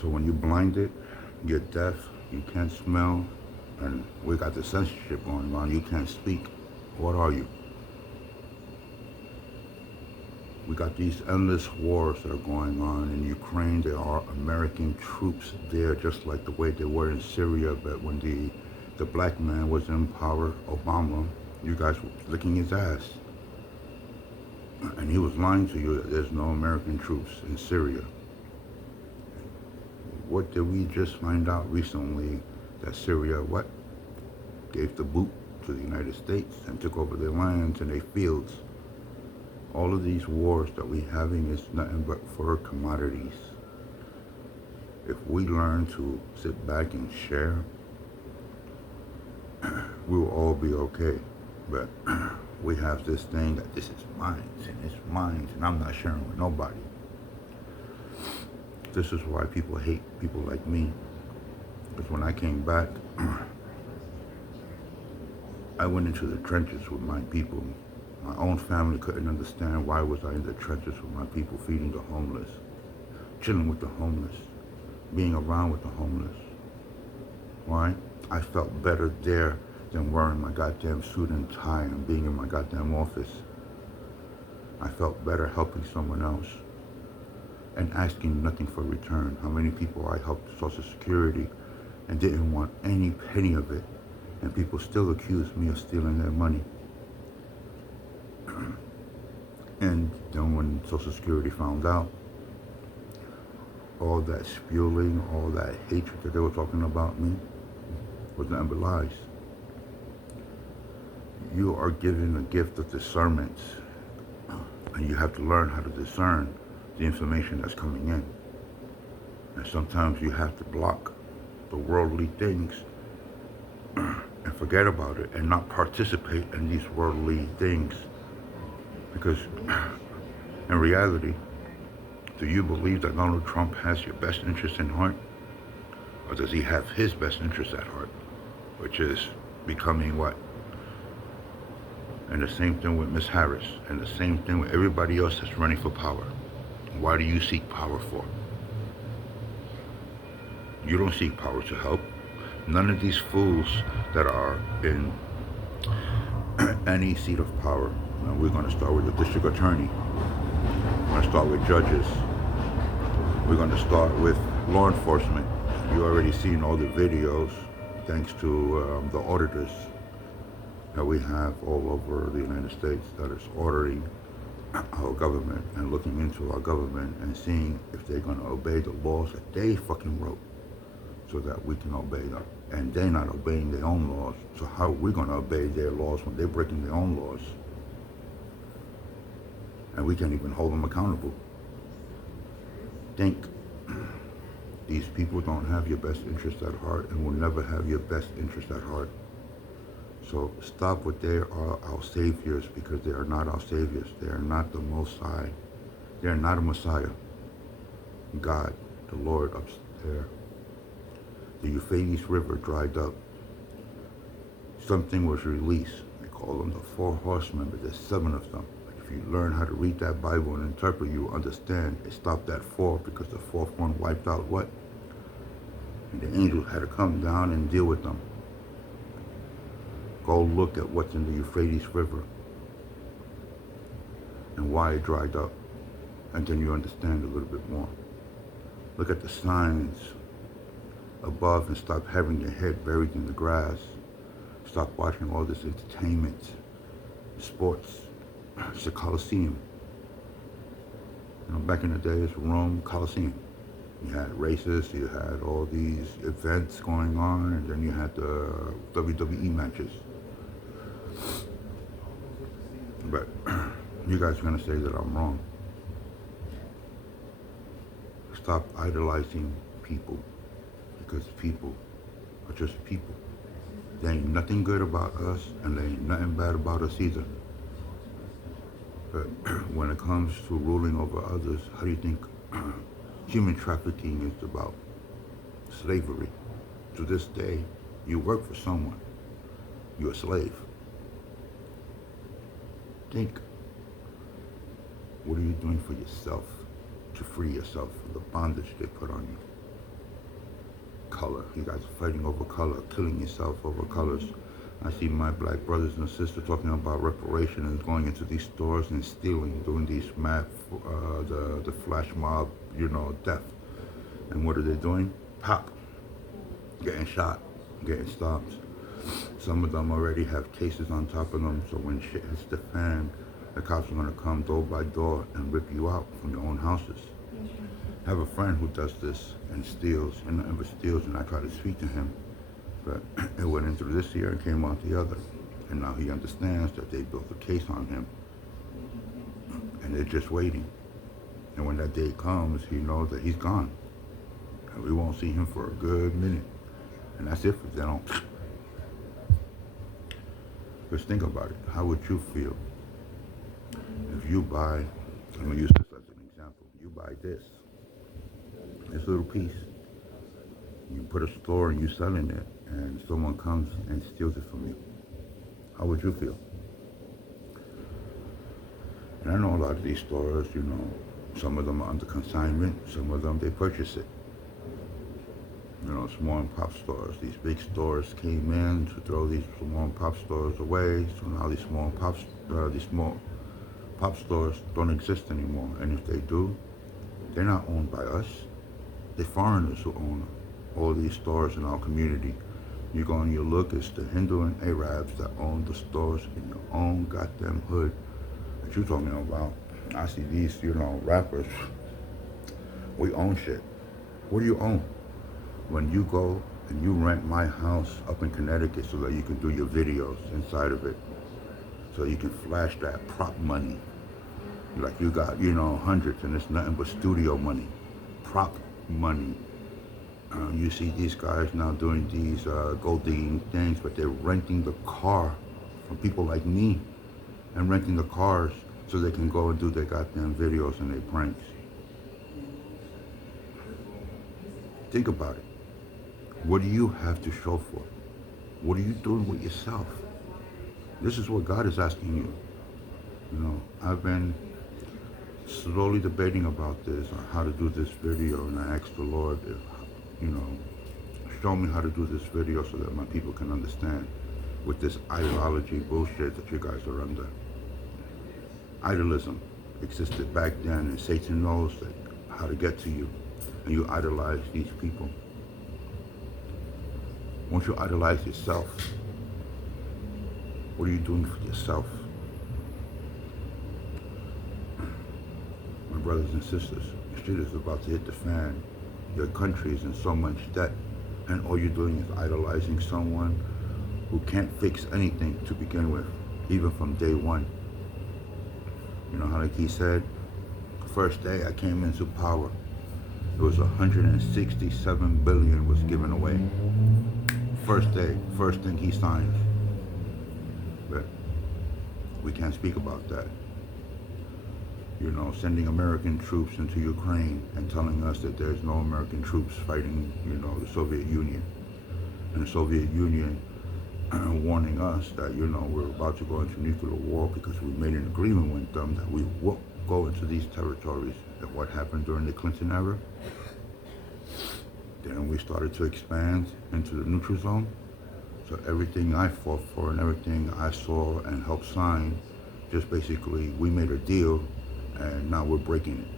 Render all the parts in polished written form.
So when you're blinded, you're deaf, you can't smell, and we got the censorship going on, you can't speak. What are you? We got these endless wars that are going on in Ukraine. There are American troops there, just like the way they were in Syria. But when the black man was in power, Obama, you guys were licking his ass. And he was lying to you that there's no American troops in Syria. What did we just find out recently? That Syria, what? Gave the boot to the United States and took over their lands and their fields. All of these wars that we're having is nothing but for commodities. If we learn to sit back and share, we will all be okay. But we have this thing that this is mine and it's mine and I'm not sharing with nobody. This is why people hate people like me. Because when I came back, I went into the trenches with my people. My own family couldn't understand why was I in the trenches with my people, feeding the homeless, chilling with the homeless, being around with the homeless. Why? I felt better there than wearing my goddamn suit and tie and being in my goddamn office. I felt better helping someone else and asking nothing for return. How many people I helped Social Security and didn't want any penny of it, and people still accused me of stealing their money. And then when Social Security found out, all that spewing, all that hatred that they were talking about me was nothing but lies. You are given a gift of discernment, and you have to learn how to discern the information that's coming in. And sometimes you have to block the worldly things and forget about it and not participate in these worldly things. Because in reality, do you believe that Donald Trump has your best interest in heart? Or does he have his best interest at heart? Which is becoming what? And the same thing with Miss Harris, and the same thing with everybody else that's running for power. Why do you seek power for? You don't seek power to help. None of these fools that are in any seat of power. Now we're going to start with the district attorney. We're going to start with judges. We're going to start with law enforcement. You already seen all the videos, thanks to the auditors that we have all over the United States that is auditing our government and looking into our government and seeing if they're going to obey the laws that they fucking wrote so that we can obey them. And they're not obeying their own laws. So how are we going to obey their laws when they're breaking their own laws? And we can't even hold them accountable. Think. These people don't have your best interest at heart and will never have your best interest at heart. So stop with they are our saviors, because they are not our saviors. They are not the Most High. They are not a Messiah. God, the Lord up there. The Euphrates River dried up. Something was released. They call them the 4 horsemen, but there's 7 of them. If you learn how to read that Bible and interpret, you understand it stopped at 4 because the 4th one wiped out what? And the angels had to come down and deal with them. Go look at what's in the Euphrates River and why it dried up. And then you understand a little bit more. Look at the signs above and stop having your head buried in the grass. Stop watching all this entertainment, sports. It's a Coliseum. You know, back in the day, it's Rome Coliseum. You had races, you had all these events going on, and then you had the WWE matches. But you guys are going to say that I'm wrong. Stop idolizing people, because people are just people. There ain't nothing good about us, and there ain't nothing bad about us either. But when it comes to ruling over others, how do you think human trafficking is about? Slavery. To this day, you work for someone. You're a slave. Think. What are you doing for yourself to free yourself from the bondage they put on you? color. You guys are fighting over color, killing yourself over colors. I see my black brothers and sisters talking about reparation and going into these stores and stealing, doing these the flash mob, death. And what are they doing? Pop, getting shot, getting stopped. Some of them already have cases on top of them, so when shit hits the fan, the cops are gonna come door by door and rip you out from your own houses. I have a friend who does this and steals, and never steals, and I try to speak to him, but it went into this year and came out the other. And now he understands that they built a case on him, and they're just waiting. And when that day comes, he knows that he's gone, and we won't see him for a good minute. And that's if they don't. Just think about it. How would you feel if you buy, I'm going to use this as an example, you buy this little piece, you put a store and you selling it, and someone comes and steals it from you. How would you feel? And I know a lot of these stores, some of them are under consignment, some of them they purchase it. Small and pop stores. These big stores came in to throw these small and pop stores away. So now these small pop stores don't exist anymore. And if they do, they're not owned by us. They're foreigners who own all these stores in our community. You go and you look, it's the Hindu and Arabs that own the stores in your own goddamn hood that you're talking about. I see these, rappers. We own shit. What do you own? When you go and you rent my house up in Connecticut so that you can do your videos inside of it, so you can flash that prop money. Like you got, hundreds, and it's nothing but studio money, prop money. You see these guys now doing these gold digging things, but they're renting the car from people like me and renting the cars so they can go and do their goddamn videos and their pranks. Think about it. What do you have to show for? What are you doing with yourself? This is what God is asking you. I've been slowly debating about this, on how to do this video, and I asked the Lord if, show me how to do this video so that my people can understand with this ideology bullshit that you guys are under. Idolism existed back then, and Satan knows how to get to you, and you idolize these people. Once you idolize yourself, what are you doing for yourself? My brothers and sisters, the shit is about to hit the fan. Your country is in so much debt, and all you're doing is idolizing someone who can't fix anything to begin with, even from day one. How like he said, first day I came into power, it was 167 billion was given away. First day, first thing he signed. But we can't speak about that. Sending American troops into Ukraine and telling us that there's no American troops fighting, the Soviet Union. And the Soviet Union warning us that, we're about to go into nuclear war because we made an agreement with them that we won't go into these territories. And what happened during the Clinton era? Then we started to expand into the neutral zone. So everything I fought for and everything I saw and helped sign, just basically we made a deal and now we're breaking it.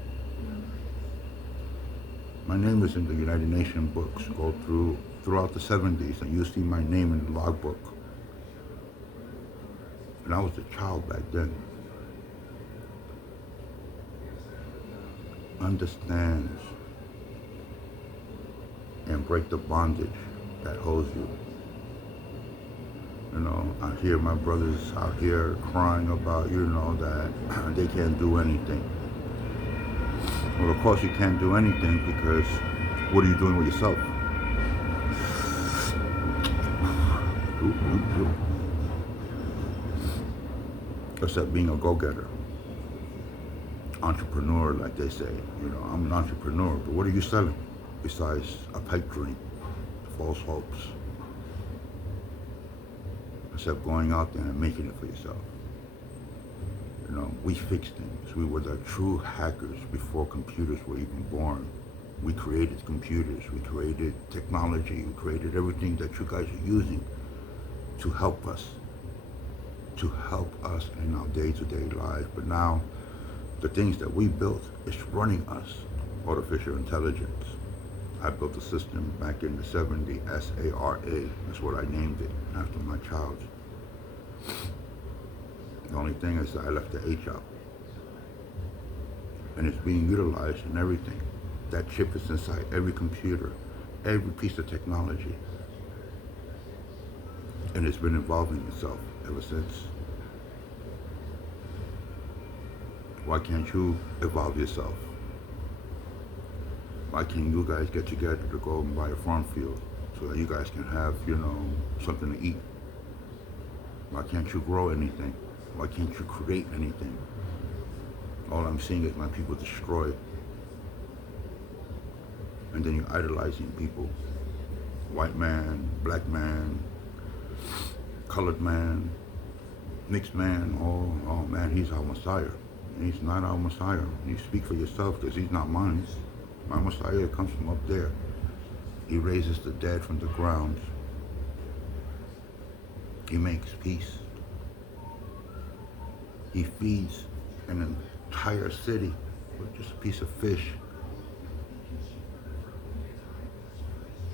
My name is in the United Nations books. Go throughout the 70s and you see my name in the logbook. And I was a child back then. Understands and break the bondage that holds you. I hear my brothers out here crying about, that they can't do anything. Well, of course you can't do anything because what are you doing with yourself? Except being a go-getter. Entrepreneur, like they say. I'm an entrepreneur, but what are you selling? Besides a pipe dream, false hopes. Except going out there and making it for yourself. We fixed things. We were the true hackers before computers were even born. We created computers, we created technology, we created everything that you guys are using to help us in our day-to-day life. But now, the things that we built is running us. Artificial intelligence. I built a system back in the 70s, SARA. That's what I named it, after my child. The only thing is that I left the H out. And it's being utilized in everything. That chip is inside every computer, every piece of technology. And it's been evolving itself ever since. Why can't you evolve yourself? Why can't you guys get together to go and buy a farm field so that you guys can have, something to eat? Why can't you grow anything? Why can't you create anything? All I'm seeing is my people destroyed. And then you're idolizing people. White man, black man, colored man, mixed man. Oh man, he's our Messiah. He's not our Messiah. You speak for yourself, because he's not mine. My Messiah comes from up there. He raises the dead from the ground. He makes peace. He feeds an entire city with just a piece of fish,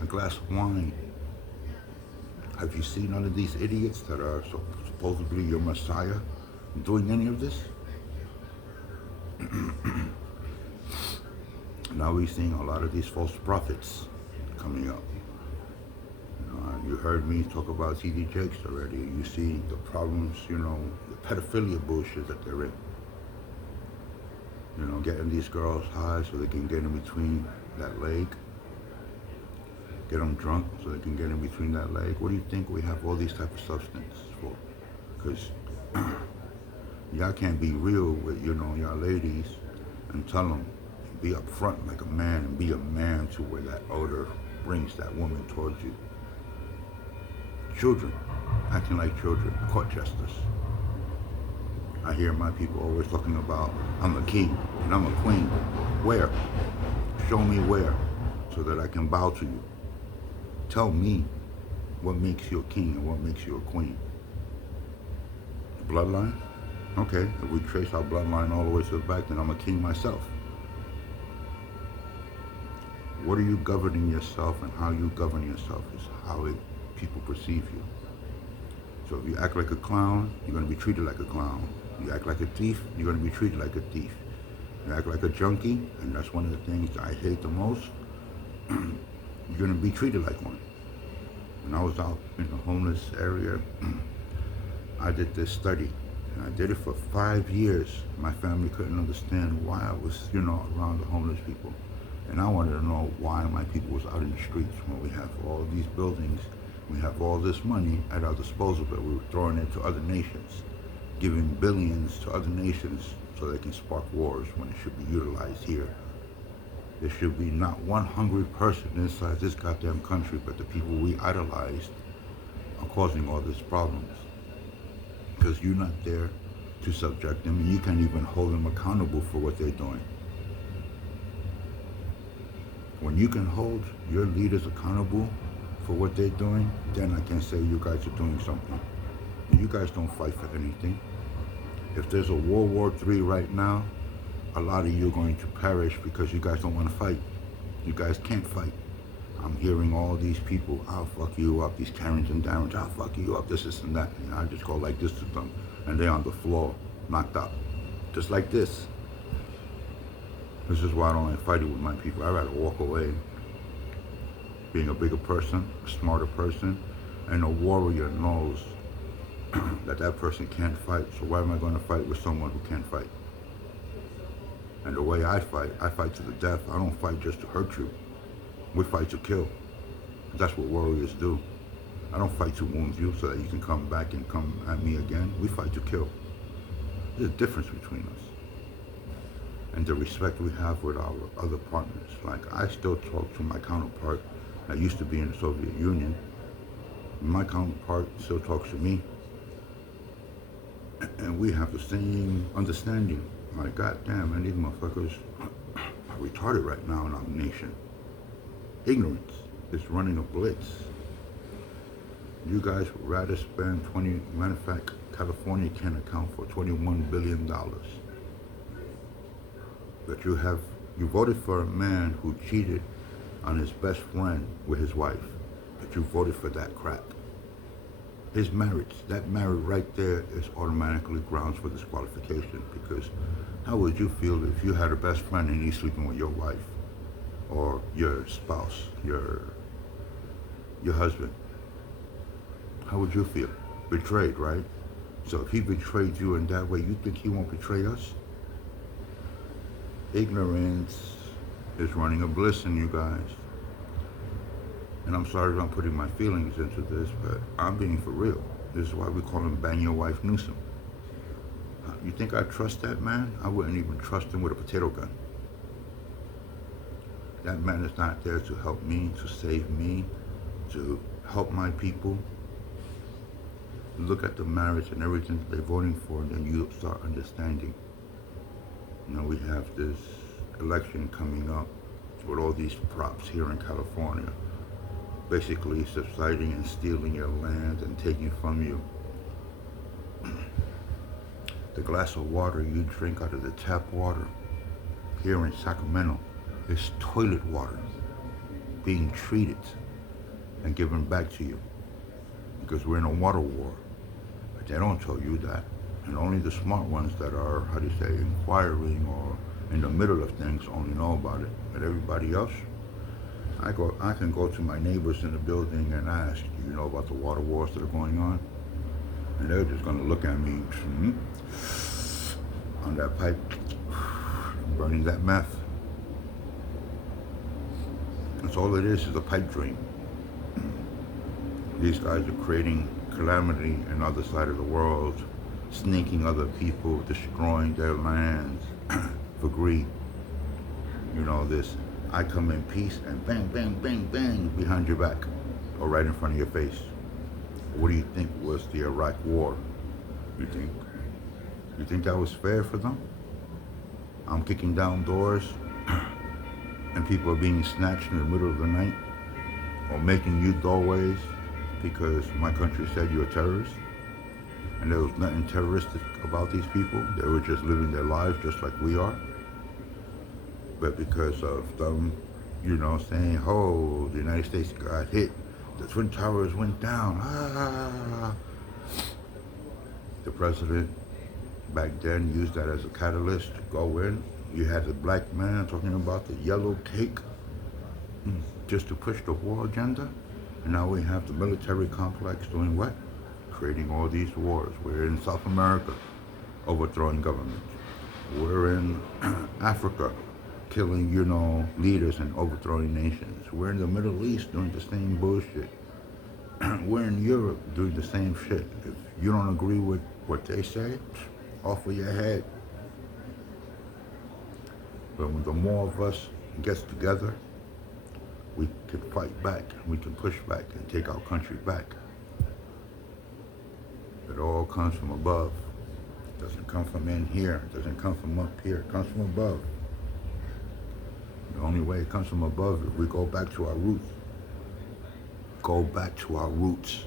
a glass of wine. Have you seen none of these idiots that are supposedly your Messiah doing any of this? Now we're seeing a lot of these false prophets coming up. You heard me talk about TD Jakes already. You see the problems, the pedophilia bullshit that they're in. Getting these girls high so they can get in between that leg. Get them drunk so they can get in between that leg. What do you think we have all these type of substances for? Because y'all can't be real with, y'all ladies and tell them, be upfront like a man and be a man to where that odor brings that woman towards you. Children, acting like children, court jesters. I hear my people always talking about, I'm a king and I'm a queen. Where? Show me where, so that I can bow to you. Tell me what makes you a king and what makes you a queen. Bloodline? Okay, if we trace our bloodline all the way to the back, then I'm a king myself. What are you governing yourself, and how you govern yourself is how people perceive you. So if you act like a clown, you're going to be treated like a clown. You act like a thief, you're going to be treated like a thief. You act like a junkie, and that's one of the things that I hate the most, you're going to be treated like one. When I was out in the homeless area, I did this study, and I did it for 5 years. My family couldn't understand why I was, around the homeless people. And I wanted to know why my people was out in the streets when we have all these buildings, we have all this money at our disposal, but we were throwing it to other nations, giving billions to other nations so they can spark wars when it should be utilized here. There should be not one hungry person inside this goddamn country, but the people we idolized are causing all these problems. Because you're not there to subject them, and you can't even hold them accountable for what they're doing. When you can hold your leaders accountable for what they're doing, then I can say you guys are doing something. You guys don't fight for anything. If there's a World War III right now, a lot of you are going to perish because you guys don't want to fight. You guys can't fight. I'm hearing all these people, I'll fuck you up, these Karens and Darrens, I'll fuck you up, this and that. And I just go like this to them, and they're on the floor, knocked out. Just like this. This is why I don't like fighting with my people. I'd rather walk away. Being a bigger person, a smarter person, and a warrior knows that person can't fight. So why am I going to fight with someone who can't fight? And the way I fight to the death. I don't fight just to hurt you. We fight to kill. That's what warriors do. I don't fight to wound you so that you can come back and come at me again. We fight to kill. There's a difference between us. And the respect we have with our other partners. Like, I still talk to my counterpart that used to be in the Soviet Union. My counterpart still talks to me. And we have the same understanding. Like, goddamn, man, these motherfuckers retarded right now in our nation. Ignorance is running a blitz. You guys would rather spend matter of fact, California can account for $21 billion. But you voted for a man who cheated on his best friend with his wife. But you voted for that crap. His marriage, that marriage right there is automatically grounds for disqualification, because how would you feel if you had a best friend and he's sleeping with your wife or your spouse, your husband? How would you feel? Betrayed, right? So if he betrayed you in that way, you think he won't betray us? Ignorance is running a bliss in you guys. And I'm sorry if I'm putting my feelings into this, but I'm being for real. This is why we call him Bang Your Wife Newsom. You think I trust that man? I wouldn't even trust him with a potato gun. That man is not there to help me, to save me, to help my people. Look at the marriage and everything that they're voting for, and then you start understanding. You know, we have this election coming up with all these props here in California, basically subsiding and stealing your land and taking from you. The glass of water you drink out of the tap water here in Sacramento is toilet water being treated and given back to you, because we're in a water war. But they don't tell you that. And only the smart ones that are, how do you say, inquiring or in the middle of things only know about it. But everybody else, I can go to my neighbors in the building and ask, do you know about the water wars that are going on? And they're just going to look at me on that pipe, burning that meth. That's all it is a pipe dream. These guys are creating calamity in the other side of the world, sneaking other people, destroying their lands for greed. You know, this, I come in peace and bang, bang, bang, bang behind your back or right in front of your face. What do you think was the Iraq war? You think that was fair for them? I'm kicking down doors and people are being snatched in the middle of the night, or making you doorways because my country said you're a terrorist. And there was nothing terroristic about these people. They were just living their lives just like we are. But because of them, you know, saying, oh, the United States got hit, the Twin Towers went down, The president back then used that as a catalyst to go in. You had the black man talking about the yellow cake just to push the war agenda. And now we have the military complex doing what? Creating all these wars. We're in South America, overthrowing governments. We're in Africa, killing, you know, leaders and overthrowing nations. We're in the Middle East doing the same bullshit. We're in Europe doing the same shit. If you don't agree with what they say, off with your head. But when the more of us gets together, we can fight back, we can push back and take our country back. It all comes from above. It doesn't come from in here. It doesn't come from up here. It comes from above. The only way it comes from above is we go back to our roots. Go back to our roots.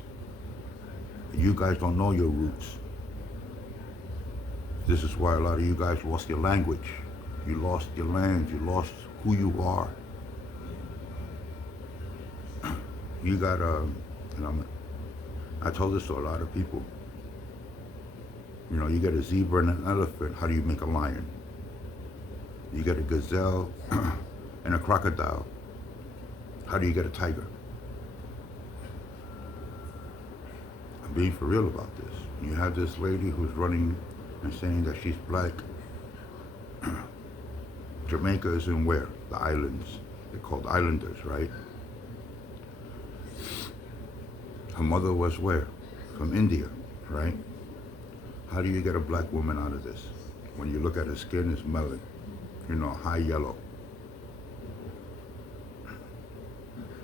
You guys don't know your roots. This is why a lot of you guys lost your language. You lost your land. You lost who you are. You got I told this to a lot of people. You know, you get a zebra and an elephant. How do you make a lion? You get a gazelle and a crocodile. How do you get a tiger? I'm being for real about this. You have this lady who's running and saying that she's black. Jamaica is in where? The islands. They're called islanders, right? Her mother was where? From India, right? How do you get a black woman out of this? When you look at her skin, it's melon, you know, high yellow.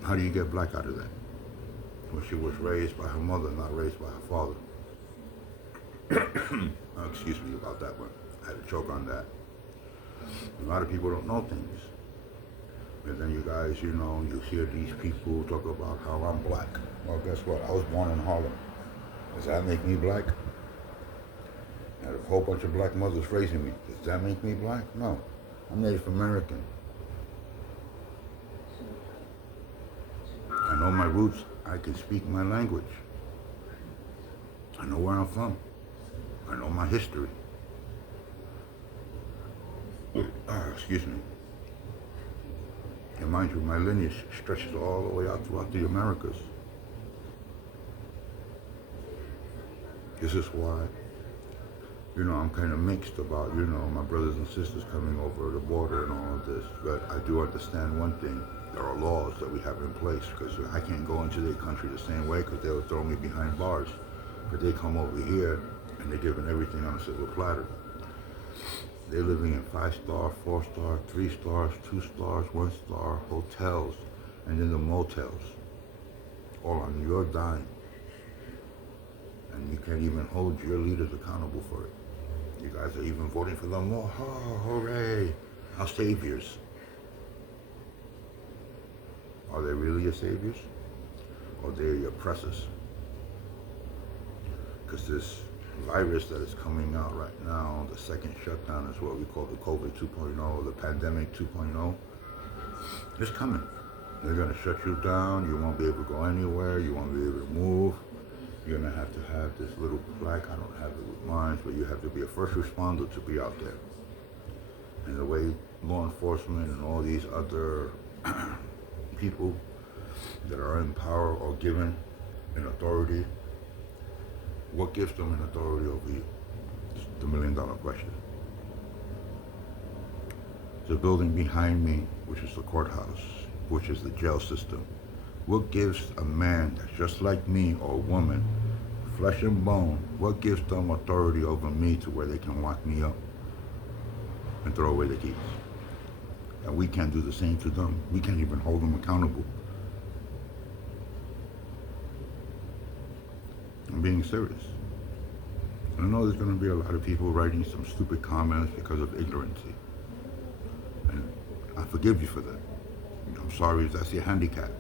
How do you get black out of that? Well, she was raised by her mother, not raised by her father. Oh, excuse me about that one. I had to choke on that. A lot of people don't know things. And then you guys, you hear these people talk about how I'm black. Well, guess what? I was born in Harlem. Does that make me black? I had a whole bunch of black mothers raising me. Does that make me black? No. I'm Native American. I know my roots. I can speak my language. I know where I'm from. I know my history. Excuse me. And mind you, my lineage stretches all the way out throughout the Americas. This is why, I'm kind of mixed about, my brothers and sisters coming over the border and all of this. But I do understand one thing. There are laws that we have in place because I can't go into their country the same way because they'll throw me behind bars. But they come over here and they're giving everything on a silver platter. They're living in 5-star, 4-star, 3 stars, 2 stars, 1-star hotels, and then the motels, all on your dime. And you can't even hold your leaders accountable for it. You guys are even voting for them more. Oh, hooray, our saviors. Are they really your saviors? Or they're your oppressors? Because this virus that is coming out right now, the second shutdown is what we call the COVID 2.0, the pandemic 2.0. It's coming. They're going to shut you down. You won't be able to go anywhere. You won't be able to move. You're going to have this little plaque. I don't have it with mine, but you have to be a first responder to be out there. And the way law enforcement and all these other people that are in power or given an authority, what gives them an authority over you? It's the $1 million question. The building behind me, which is the courthouse, which is the jail system, what gives a man that's just like me or a woman, flesh and bone, what gives them authority over me to where they can lock me up and throw away the keys? And we can't do the same to them. We can't even hold them accountable. I'm being serious. I know there's going to be a lot of people writing some stupid comments because of ignorancy. And I forgive you for that. I'm sorry if that's your handicap.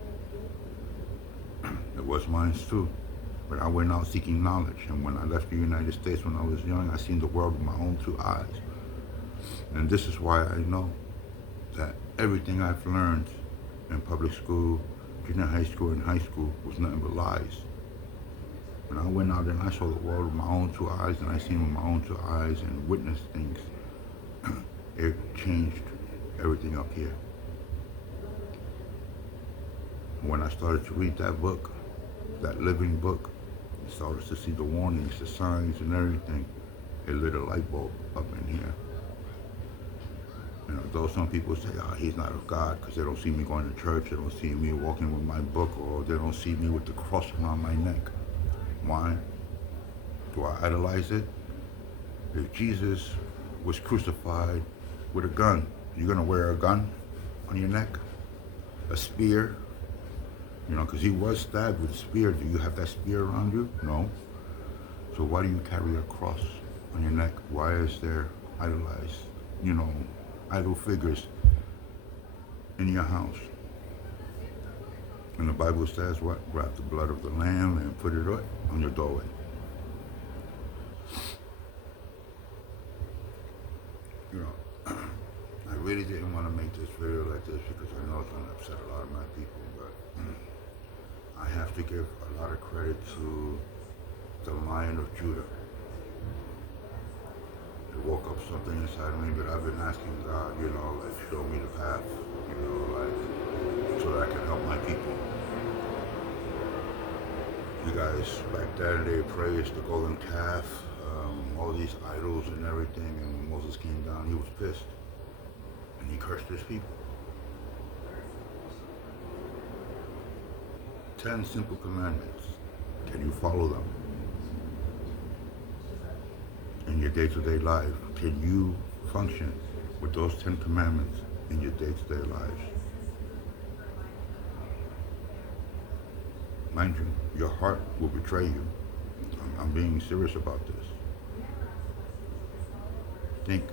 It was mine too. But I went out seeking knowledge. And when I left the United States when I was young, I seen the world with my own 2 eyes. And this is why I know that everything I've learned in public school, junior high school, and high school was nothing but lies. When I went out and I saw the world with my own 2 eyes, and I seen with my own 2 eyes and witnessed things, it changed everything up here. When I started to read that book, that living book, and started to see the warnings, the signs, and everything, it lit a light bulb up in here. Though some people say, he's not of God because they don't see me going to church, they don't see me walking with my book, or they don't see me with the cross around my neck. Why? Do I idolize it? If Jesus was crucified with a gun, you're going to wear a gun on your neck? A spear? Because he was stabbed with a spear. Do you have that spear around you? No. So why do you carry a cross on your neck? Why is there idolized, idol figures in your house? And the Bible says what? Wrap the blood of the lamb and put it on your doorway. I really didn't want to make this video like this because I know it's going to upset a lot of my people, but I have to give a lot of credit to the Lion of Judah. It woke up something inside of me, but I've been asking God, show me the path, so that I can help my people. You guys, back then they praised the golden calf, all these idols and everything, and when Moses came down, he was pissed. And he cursed his people. 10 simple commandments. Can you follow them? In your day-to-day life, can you function with those 10 commandments in your day-to-day lives? Mind you, your heart will betray you. I'm being serious about this. Think,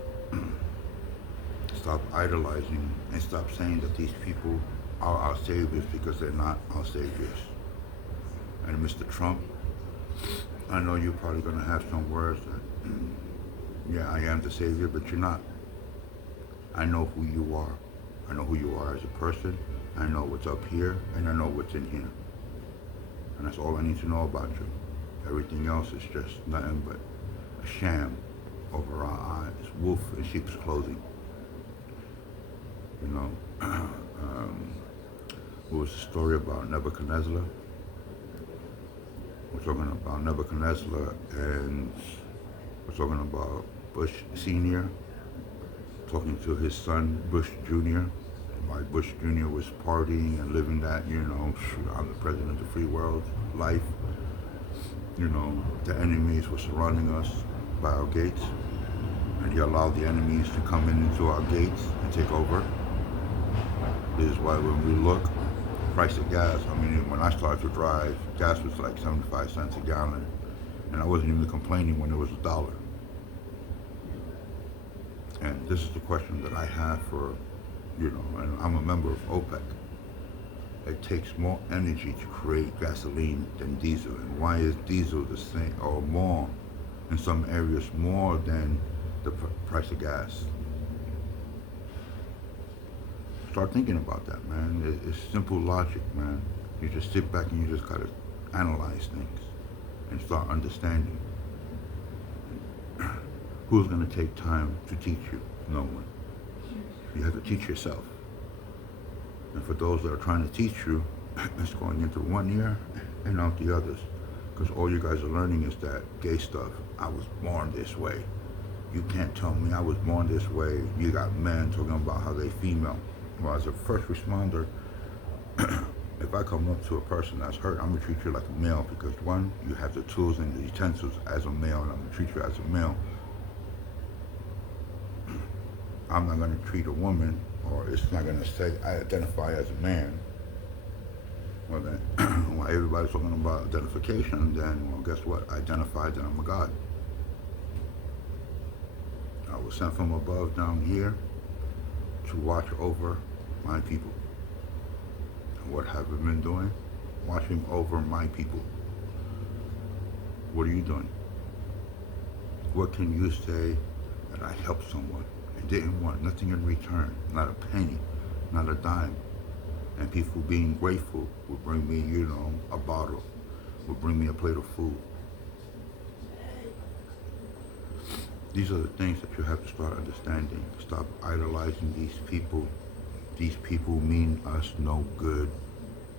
stop idolizing and stop saying that these people are our saviors because they're not our saviors. And Mr. Trump, I know you're probably going to have some words that, yeah, I am the savior, but you're not. I know who you are. I know who you are as a person. I know what's up here, and I know what's in here. And that's all I need to know about you. Everything else is just nothing but a sham over our eyes, wolf in sheep's clothing. You know, what was the story about Nebuchadnezzar? We're talking about Nebuchadnezzar, and we're talking about Bush Sr. talking to his son, Bush Jr. Why Bush Jr. was partying and living that, you know, I'm the president of the free world life. You know, the enemies were surrounding us by our gates, and he allowed the enemies to come into our gates and take over. This is why when we look, price of gas, I mean, when I started to drive, gas was like 75 cents a gallon, and I wasn't even complaining when it was $1. And this is the question that I have for, you know, and I'm a member of OPEC. It takes more energy to create gasoline than diesel. And why is diesel the same or more, in some areas, more than the price of gas? Start thinking about that, man. It's simple logic, man. You just sit back and you just gotta analyze things and start understanding. Who's gonna take time to teach you? No one. You have to teach yourself. And for those that are trying to teach you, it's going into one ear and out the others. Because all you guys are learning is that gay stuff. I was born this way. You can't tell me I was born this way. You got men talking about how they female. Well, as a first responder, if I come up to a person that's hurt, I'm gonna treat you like a male because one, you have the tools and the utensils as a male, and I'm gonna treat you as a male. I'm not gonna treat a woman, or it's not gonna say I identify as a man. Well then, while everybody's talking about identification, then, well, guess what? I identify that I'm a God. I was sent from above down here to watch over my people. And what have I been doing? Watching over my people. What are you doing? What can you say that I helped someone and didn't want nothing in return, not a penny, not a dime? And people being grateful would bring me, you know, a bottle, would bring me a plate of food. These are the things that you have to start understanding. Stop idolizing these people. These people mean us no good.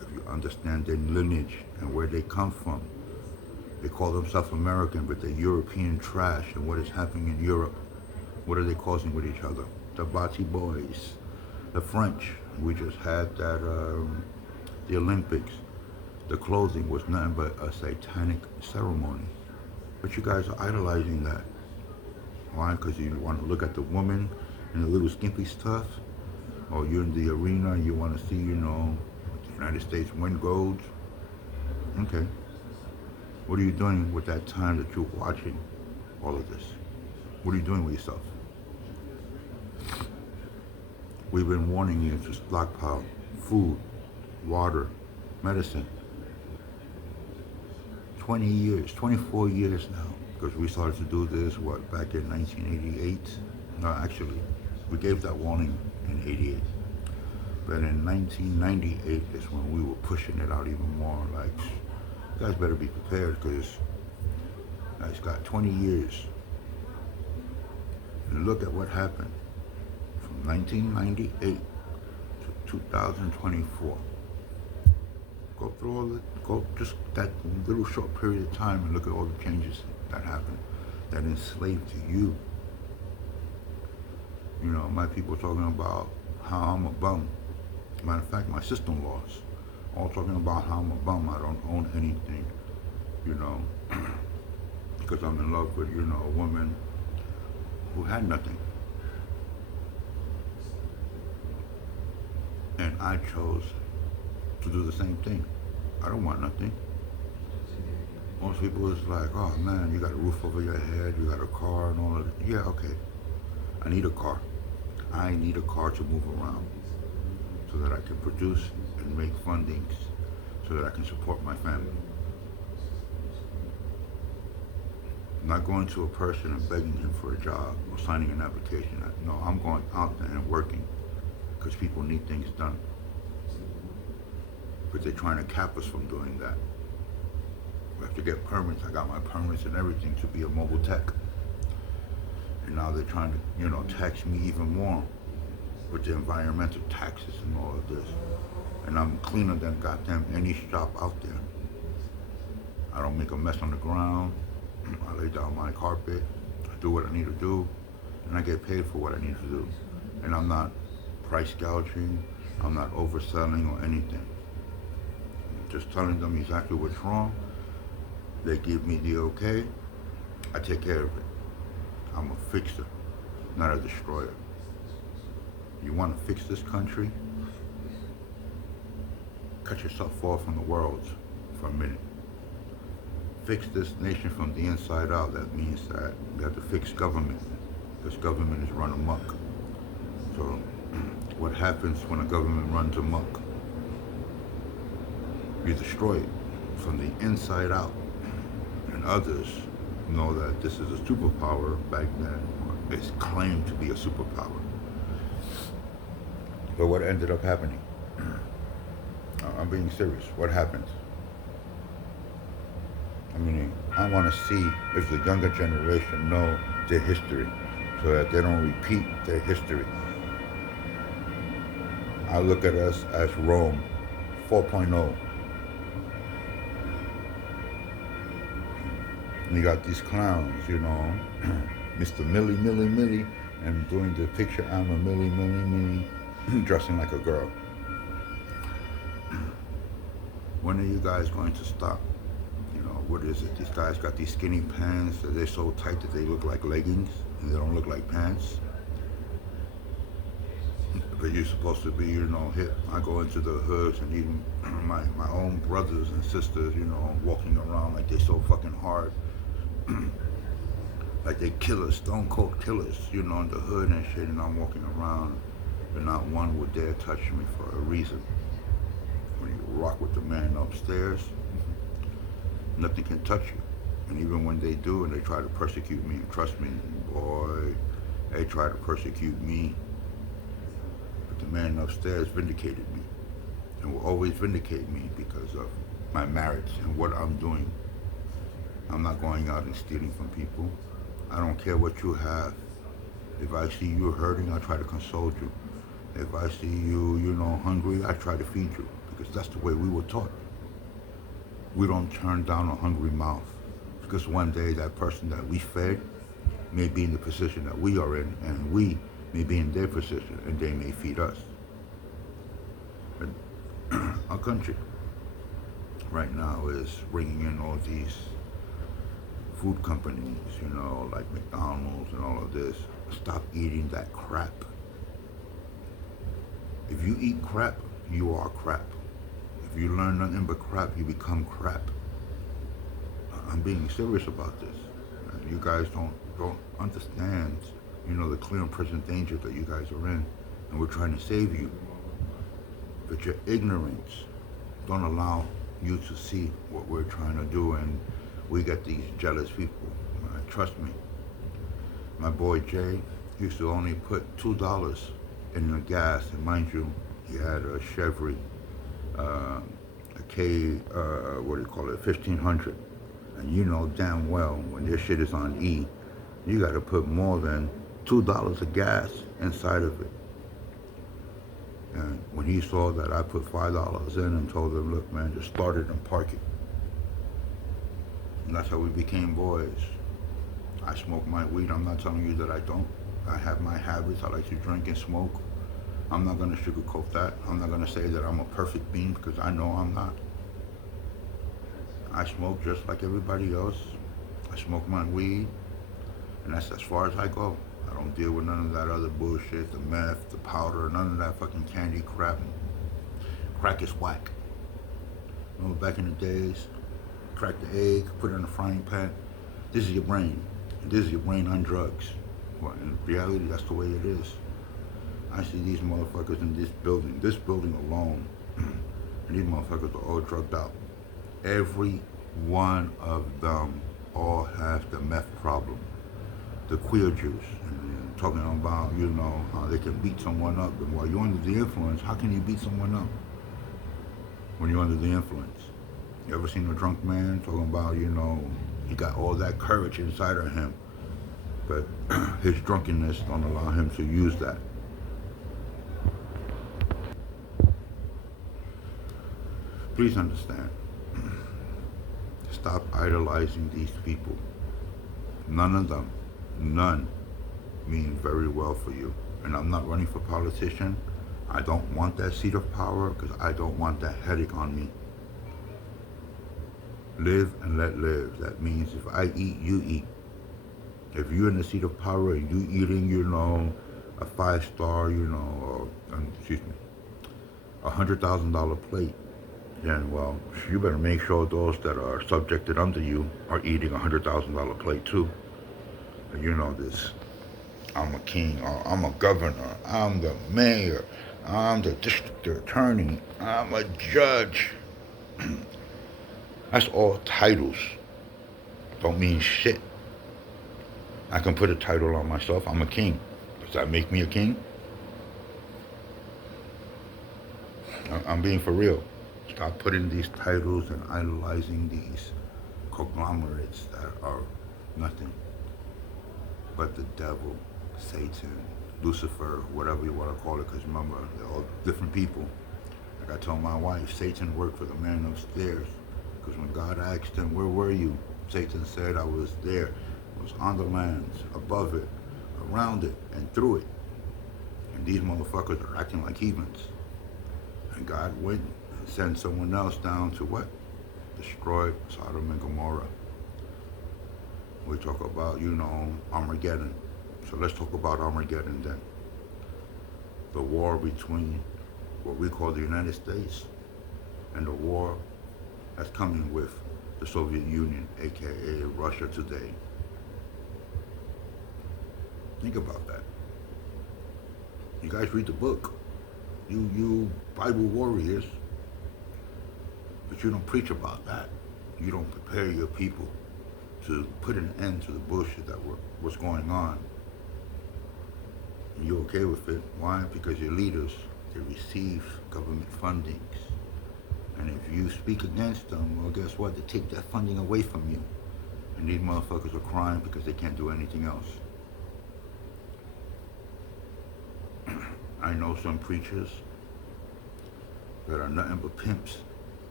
If you understand their lineage and where they come from. They call themselves American, but they're European trash. And what is happening in Europe? What are they causing with each other? The Bati boys, the French. We just had that, the Olympics. The clothing was nothing but a satanic ceremony. But you guys are idolizing that. Why? Because you want to look at the woman in the little skimpy stuff, or you're in the arena and you want to see, you know, the United States win golds. Okay. What are you doing with that time that you're watching all of this? What are you doing with yourself? We've been warning you to stockpile food, water, medicine. 20 years, 24 years now. Because we started to do this, back in 1988? No, actually, we gave that warning in 88. But in 1998 is when we were pushing it out even more. Like, you guys better be prepared because it's got 20 years. And look at what happened from 1998 to 2024. Go through all the, go just that little short period of time and look at all the changes that happened, that enslaved you. You know, my people talking about how I'm a bum. Matter of fact, my sister-in-laws all talking about how I'm a bum. I don't own anything, you know, because I'm in love with, you know, a woman who had nothing. And I chose to do the same thing. I don't want nothing. Most people is like, oh man, you got a roof over your head, you got a car and all of that. Yeah, okay. I need a car. I need a car to move around so that I can produce and make fundings so that I can support my family. I'm not going to a person and begging him for a job or signing an application. No, I'm going out there and working because people need things done. But they're trying to cap us from doing that. We have to get permits. I got my permits and everything to be a mobile tech. And now they're trying to, tax me even more with the environmental taxes and all of this. And I'm cleaner than goddamn any shop out there. I don't make a mess on the ground. I lay down my carpet. I do what I need to do. And I get paid for what I need to do. And I'm not price gouging. I'm not overselling or anything. I'm just telling them exactly what's wrong. They give me the okay. I take care of it. I'm a fixer, not a destroyer. You want to fix this country? Cut yourself off from the world for a minute. Fix this nation from the inside out. That means that we have to fix government, because government is run amok. So what happens when a government runs amok? You destroy it from the inside out. And others know that this is a superpower back then. It's claimed to be a superpower. But what ended up happening? I'm being serious. What happened? I want to see if the younger generation know their history so that they don't repeat their history. I look at us as Rome 4.0. You got these clowns, Mr. Millie, and doing the picture, I'm a Millie, dressing like a girl. When are you guys going to stop? What is it? These guys got these skinny pants that they're so tight that they look like leggings and they don't look like pants. But you're supposed to be, hip. I go into the hoods and even my own brothers and sisters, walking around like they're so fucking hard. Like they killers, stone cold killers, in the hood and shit, and I'm walking around, but not one would dare touch me for a reason. When you rock with the man upstairs, nothing can touch you. And even when they do and they try to persecute me, and trust me, boy, they try to persecute me. But the man upstairs vindicated me and will always vindicate me because of my merits and what I'm doing. I'm not going out and stealing from people. I don't care what you have. If I see you hurting, I try to console you. If I see you, hungry, I try to feed you. Because that's the way we were taught. We don't turn down a hungry mouth. Because one day that person that we fed may be in the position that we are in, and we may be in their position, and they may feed us. But our country right now is bringing in all these food companies, like McDonald's and all of this. Stop eating that crap. If you eat crap, you are crap. If you learn nothing but crap, you become crap. I'm being serious about this. You guys don't understand, the clear and present danger that you guys are in, and we're trying to save you. But your ignorance don't allow you to see what we're trying to do, and we got these jealous people. Trust me. My boy Jay used to only put $2 in the gas, and mind you, he had a Chevy, a K, 1500. And you know damn well when this shit is on E, you got to put more than $2 of gas inside of it. And when he saw that I put $5 in and told him, look man, just start it and park it. And that's how we became boys. I smoke my weed. I'm not telling you that I don't. I have my habits. I like to drink and smoke. I'm not going to sugarcoat that. I'm not going to say that I'm a perfect being, because I know I'm not. I smoke just like everybody else. I smoke my weed, and that's as far as I go. I don't deal with none of that other bullshit, the meth, the powder, none of that fucking candy crap. Crack is whack. Back in the days, crack the egg, put it in a frying pan. This is your brain. And this is your brain on drugs. Well, in reality, that's the way it is. I see these motherfuckers in this building alone, and these motherfuckers are all drugged out. Every one of them all have the meth problem. The queer Jews, and talking about, how they can beat someone up. And while you're under the influence, how can you beat someone up when you're under the influence? You ever seen a drunk man talking about, he got all that courage inside of him, but his drunkenness don't allow him to use that. Please understand. Stop idolizing these people. None of them, none, mean very well for you. And I'm not running for politician. I don't want that seat of power because I don't want that headache on me. Live and let live. That means if I eat, you eat. If you're in the seat of power and you eating, a 5-star, $100,000 plate, then, well, you better make sure those that are subjected under you are eating $100,000 plate too. And this, I'm a king, or I'm a governor, I'm the mayor, I'm the district attorney, I'm a judge. That's all titles. Don't mean shit. I can put a title on myself. I'm a king. Does that make me a king? I'm being for real. Stop putting these titles and idolizing these conglomerates that are nothing but the devil, Satan, Lucifer, whatever you want to call it, because remember, they're all different people. Like I told my wife, Satan worked for the man upstairs, because when God asked him, where were you? Satan said, I was there. I was on the lands, above it, around it, and through it. And these motherfuckers are acting like heathens. And God went and sent someone else down to what? Destroy Sodom and Gomorrah. We talk about, Armageddon. So let's talk about Armageddon then. The war between what we call the United States and the war that's coming with the Soviet Union, aka Russia today. Think about that. You guys read the book. You Bible warriors, but you don't preach about that. You don't prepare your people to put an end to the bullshit that was going on. And you're okay with it. Why? Because your leaders, they receive government fundings. And if you speak against them, well, guess what? They take that funding away from you. And these motherfuckers are crying because they can't do anything else. I know some preachers that are nothing but pimps.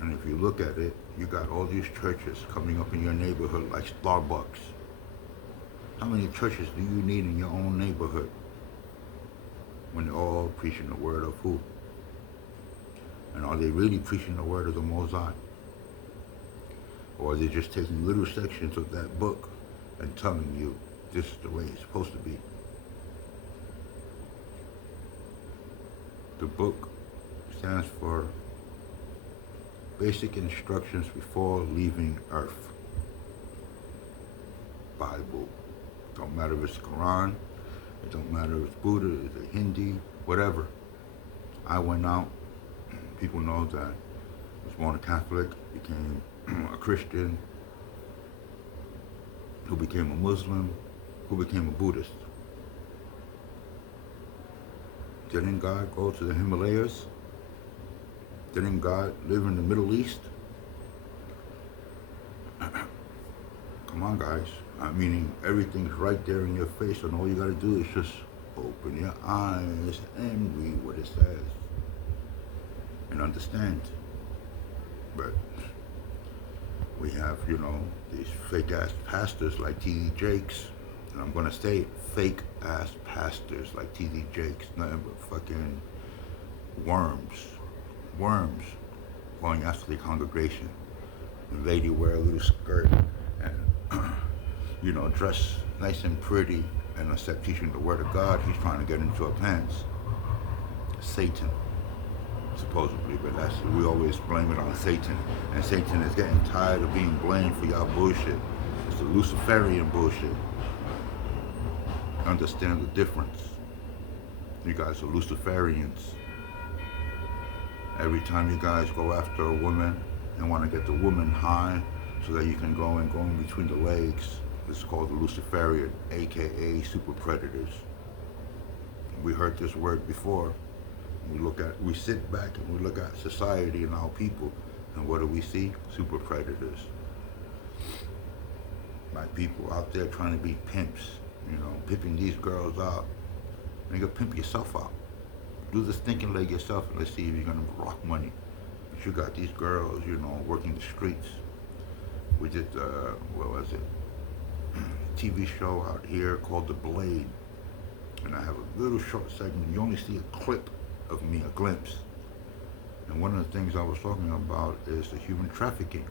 And if you look at it, you got all these churches coming up in your neighborhood like Starbucks. How many churches do you need in your own neighborhood when they're all preaching the word of who? And are they really preaching the word of the Most High? Or are they just taking little sections of that book and telling you this is the way it's supposed to be? The book stands for Basic Instructions Before Leaving Earth. Bible. Don't matter if it's Quran, it don't matter if it's Buddha, if it's Hindi, whatever. I went out, people know that I was born a Catholic, became a Christian, who became a Muslim, who became a Buddhist. Didn't God go to the Himalayas? Didn't God live in the Middle East? Come on, guys. Meaning everything's right there in your face, and all you gotta do is just open your eyes and read what it says and understand. But we have, these fake-ass pastors like T.D. Jakes, and I'm gonna say it, fake-ass pastors like T.D. Jakes, nothing but fucking worms going after the congregation. The lady wear a little skirt and, dress nice and pretty, and instead of teaching the word of God, he's trying to get into her pants. Satan, supposedly, but we always blame it on Satan. And Satan is getting tired of being blamed for y'all bullshit. It's the Luciferian bullshit. Understand the difference. You guys are Luciferians. Every time you guys go after a woman and want to get the woman high so that you can go in between the legs, it's called the Luciferian, aka super predators. We heard this word before. We sit back and we look at society and our people, and what do we see? Super predators. My people out there trying to be pimps, pimping these girls out. Nigga, pimp yourself out. Do the stinking leg yourself and let's see if you're gonna rock money. But you got these girls, working the streets. We did, what was it? TV show out here called The Blade. And I have a little short segment. You only see a clip of me, a glimpse. And one of the things I was talking about is the human trafficking.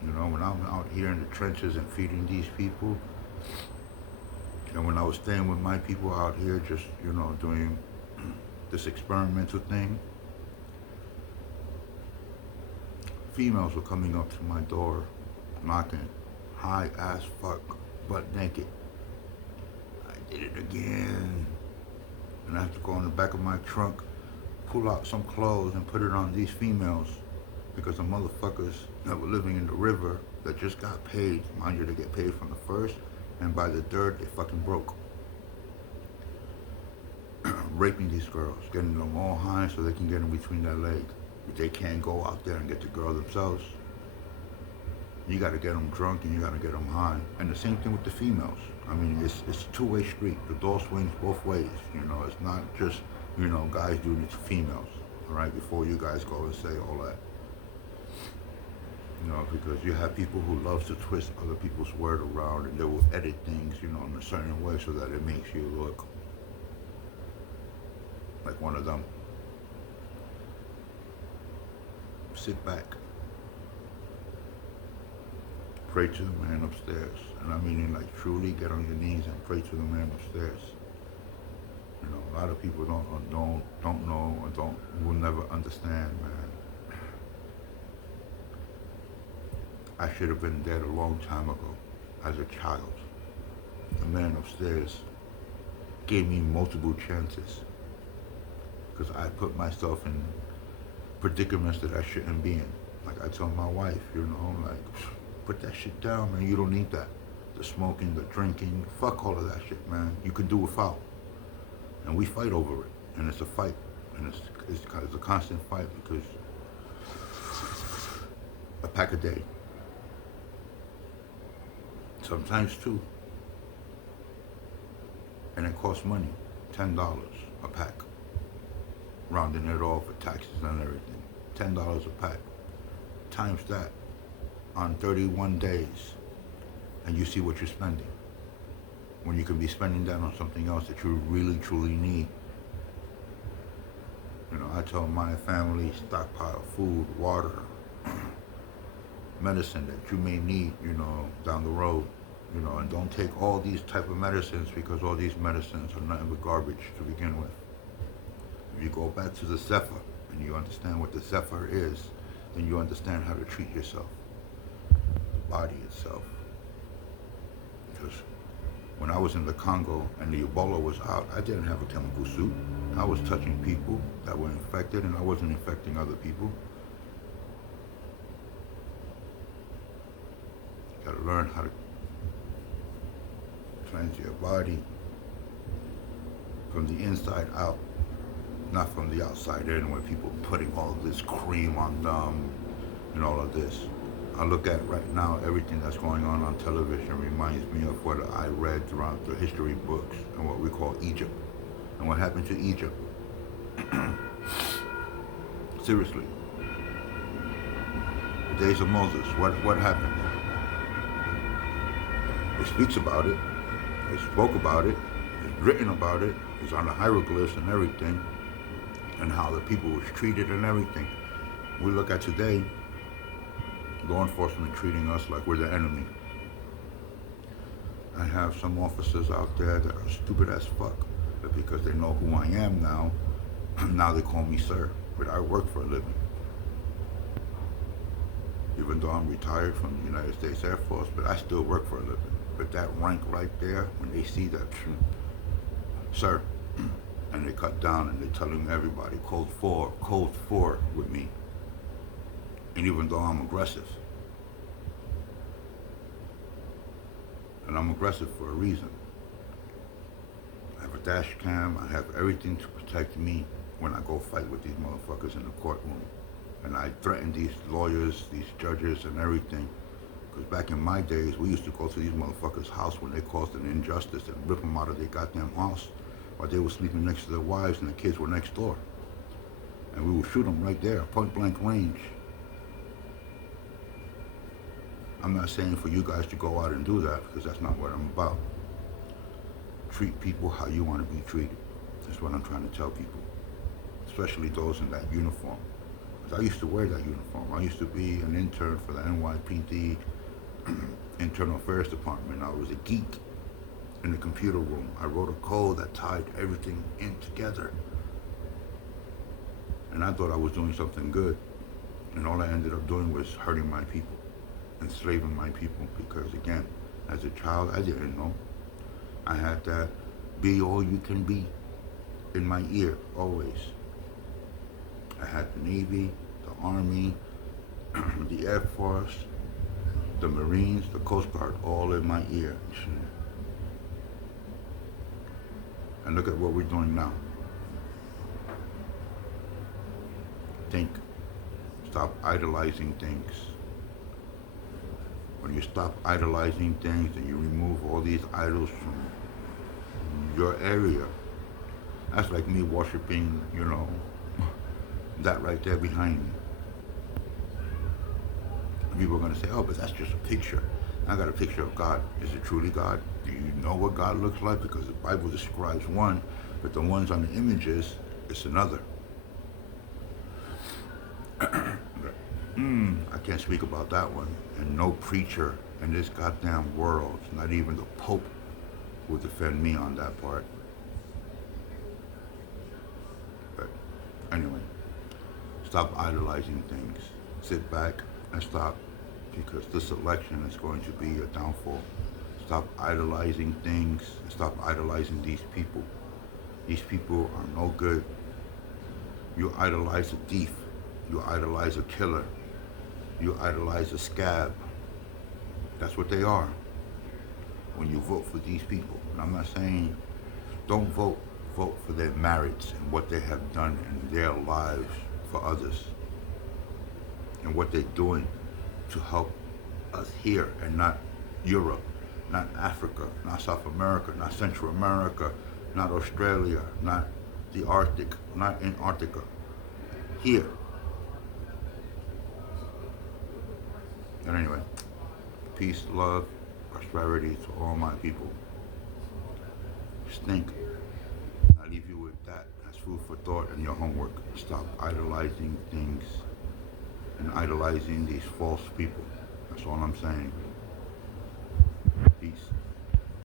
When I'm out here in the trenches and feeding these people, and when I was staying with my people out here just, doing this experimental thing, females were coming up to my door, knocking, high as fuck, butt naked. I did it again. And I have to go in the back of my trunk, pull out some clothes and put it on these females because the motherfuckers that were living in the river that just got paid, mind you, they get paid from the first, and by the third, they fucking broke. Raping these girls, getting them all high so they can get in between their legs. But they can't go out there and get the girl themselves. You gotta get them drunk and you gotta get them high. And the same thing with the females. I mean, it's a two-way street. The door swings both ways. It's not just, guys doing it to females. All right, before you guys go and say all that. Because you have people who love to twist other people's word around and they will edit things, in a certain way so that it makes you look like one of them. Sit back. Pray to the man upstairs. And I mean, like, truly get on your knees and pray to the man upstairs. A lot of people don't know or will never understand, man. I should have been dead a long time ago as a child. The man upstairs gave me multiple chances because I put myself in predicaments that I shouldn't be in. Like I tell my wife, put that shit down, man. You don't need that. The smoking, the drinking, fuck all of that shit, man. You can do without. And we fight over it. And it's a fight. And it's a constant fight because a pack a day. Sometimes two. And it costs money. $10 a pack. Rounding it off for taxes and everything. $10 a pack. Times that on 31 days. And you see what you're spending. When you can be spending that on something else that you really, truly need. I tell my family, stockpile food, water, medicine that you may need, down the road, and don't take all these type of medicines because all these medicines are nothing but garbage to begin with. If you go back to the Zephyr and you understand what the Zephyr is, then you understand how to treat yourself, the body itself. Because when I was in the Congo and the Ebola was out, I didn't have a chemical suit. I was touching people that were infected and I wasn't infecting other people. You gotta learn how to cleanse your body from the inside out, not from the outside in where people are putting all of this cream on them and all of this. I look at right now, everything that's going on television reminds me of what I read throughout the history books and what we call Egypt. And what happened to Egypt. Seriously. The days of Moses, what happened? It speaks about it. It spoke about it. It's written about it. It's on the hieroglyphs and everything. And how the people was treated and everything. We look at today, law enforcement treating us like we're the enemy. I have some officers out there that are stupid as fuck, but because they know who I am now they call me sir, but I work for a living. Even though I'm retired from the United States Air Force, but I still work for a living. But that rank right there, when they see that, sir, And they cut down and they're telling everybody code 4 with me. And even though I'm aggressive, and I'm aggressive for a reason. I have a dash cam, I have everything to protect me when I go fight with these motherfuckers in the courtroom. And I threaten these lawyers, these judges, and everything. Because back in my days, we used to go to these motherfuckers' house when they caused an injustice and rip them out of their goddamn house while they were sleeping next to their wives and the kids were next door. And we would shoot them right there, point blank range. I'm not saying for you guys to go out and do that, because that's not what I'm about. Treat people how you want to be treated. That's what I'm trying to tell people, especially those in that uniform. Because I used to wear that uniform. I used to be an intern for the NYPD Internal Affairs Department. I was a geek in the computer room. I wrote a code that tied everything in together. And I thought I was doing something good. And all I ended up doing was hurting my people, enslaving my people. Because again, as a child, I didn't know. I had that be all you can be in my ear, always. I had the Navy, the Army, the Air Force, the Marines, the Coast Guard, all in my ear. And look at what we're doing now. Think. Stop idolizing things. When you stop idolizing things and you remove all these idols from your area, that's like me worshiping, that right there behind me. People are going to say, oh, but that's just a picture. I got a picture of God. Is it truly God? Do you know what God looks like? Because the Bible describes one, but the ones on the images, it's another. I can't speak about that one. And no preacher in this goddamn world, not even the Pope, will defend me on that part. But anyway, stop idolizing things. Sit back and stop, because this election is going to be a downfall. Stop idolizing things and stop idolizing these people. These people are no good. You idolize a thief. You idolize a killer. You idolize a scab. That's what they are when you vote for these people. And I'm not saying don't vote for their merits and what they have done in their lives for others and what they're doing to help us here and not Europe, not Africa, not South America, not Central America, not Australia, not the Arctic, not Antarctica. Here. And anyway, peace, love, prosperity to all my people. Stink. I leave you with that as food for thought and your homework. Stop idolizing things and idolizing these false people. That's all I'm saying. Peace.